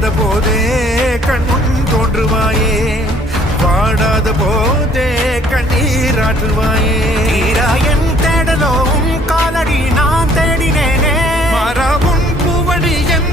வாடாத போதே கண்முன் தோன்றுவாயே, வாடாத போதே கண்ணீராற்றுவாயே. என் தேடலோ உன் காலடி நான் தேடினேனே, மாறாவும் பூவடி என்